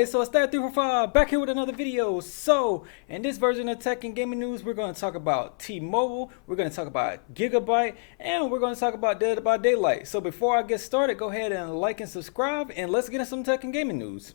Alright, so it's that345 back here with another video. So in this version of tech and gaming news, we're going to talk about T-Mobile, we're going to talk about Gigabyte, and we're going to talk about Dead by Daylight. So before I get started, go ahead and like and subscribe, and let's get into some tech and gaming news.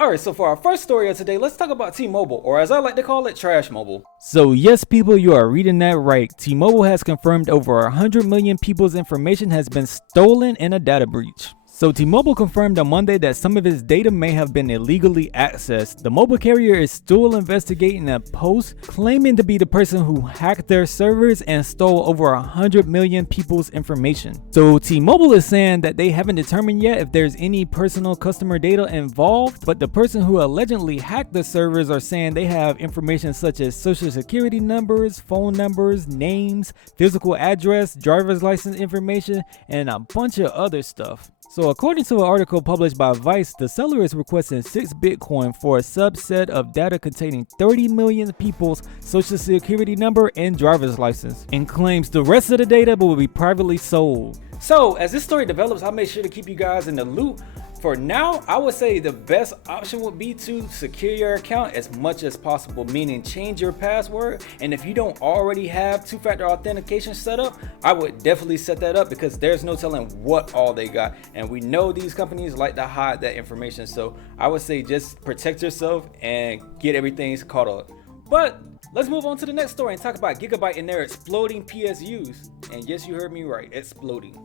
Alright, so for our first story of today, let's talk about T-Mobile, or as I like to call it, Trash Mobile. So yes, people, you are reading that right. T-Mobile has confirmed over 100 million people's information has been stolen in a data breach. So T-Mobile confirmed on Monday that some of its data may have been illegally accessed. The mobile carrier is still investigating a post claiming to be the person who hacked their servers and stole over 100 million people's information. So T-Mobile is saying that they haven't determined yet if there's any personal customer data involved, but the person who allegedly hacked the servers are saying they have information such as social security numbers, phone numbers, names, physical address, driver's license information, and a bunch of other stuff. So according to an article published by Vice, the seller is requesting 6 Bitcoin for a subset of data containing 30 million people's social security number and driver's license, and claims the rest of the data will be privately sold. So as this story develops, I'll make sure to keep you guys in the loop. For now, I would say the best option would be to secure your account as much as possible, meaning change your password. And if you don't already have two-factor authentication set up, I would definitely set that up, because there's no telling what all they got. And we know these companies like to hide that information. So I would say just protect yourself and get everything caught up. But let's move on to the next story and talk about Gigabyte and their exploding PSUs. And yes, you heard me right, exploding.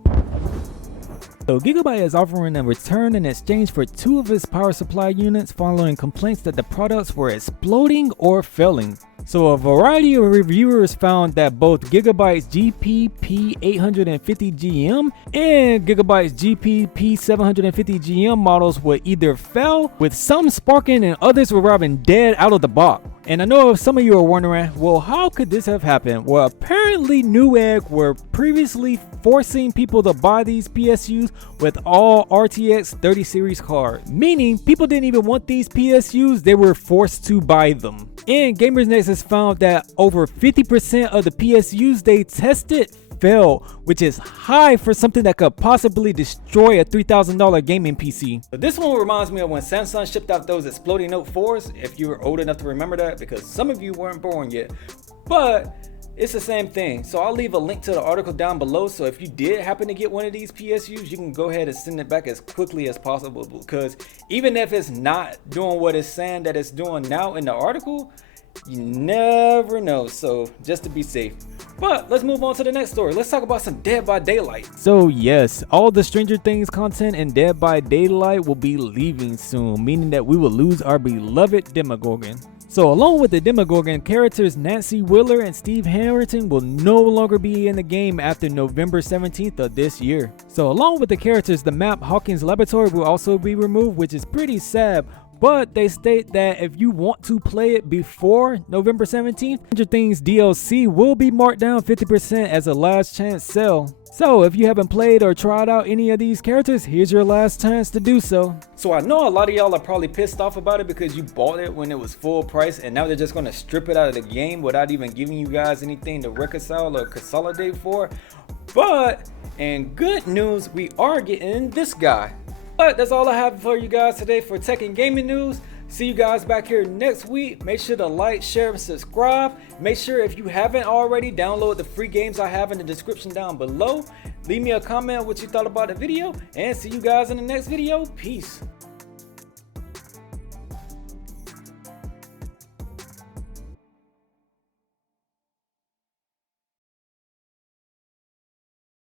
So Gigabyte is offering a return in exchange for 2 of its power supply units following complaints that the products were exploding or failing. So a variety of reviewers found that both Gigabyte's GP-P850GM and Gigabyte's GP-P750GM models would either fail, with some sparking and others arriving dead out of the box. And I know some of you are wondering, well, how could this have happened? Well, apparently Newegg were previously forcing people to buy these PSUs with all RTX 30 series cards, meaning people didn't even want these PSUs, they were forced to buy them. And Gamers Nest has found that over 50% of the PSUs they tested failed, which is high for something that could possibly destroy a $3,000 gaming PC. But this one reminds me of when Samsung shipped out those exploding Note 4s, if you were old enough to remember that, because some of you weren't born yet. But it's the same thing. So I'll leave a link to the article down below, so if you did happen to get one of these PSUs, you can go ahead and send it back as quickly as possible, because even if it's not doing what it's saying that it's doing now in the article, you never know, so just to be safe. But let's move on to the next story. Let's talk about some Dead by Daylight. So yes, all the Stranger Things content in Dead by Daylight will be leaving soon, meaning that we will lose our beloved Demogorgon. So along with the Demogorgon, characters Nancy Wheeler and Steve Harrington will no longer be in the game after November 17th of this year. So along with the characters, the map Hawkins Laboratory will also be removed, which is pretty sad. But they state that if you want to play it before November 17th, Stranger Things DLC will be marked down 50% as a last chance sale. So if you haven't played or tried out any of these characters, here's your last chance to do so. So I know a lot of y'all are probably pissed off about it because you bought it when it was full price, and now they're just going to strip it out of the game without even giving you guys anything to reconcile or consolidate for. But in good news, we are getting this guy. But that's all I have for you guys today for tech and gaming news. See you guys back here next week. Make sure to like, share, and subscribe. Make sure, if you haven't already, download the free games I have in the description down below. Leave me a comment what you thought about the video, and see you guys in the next video. Peace.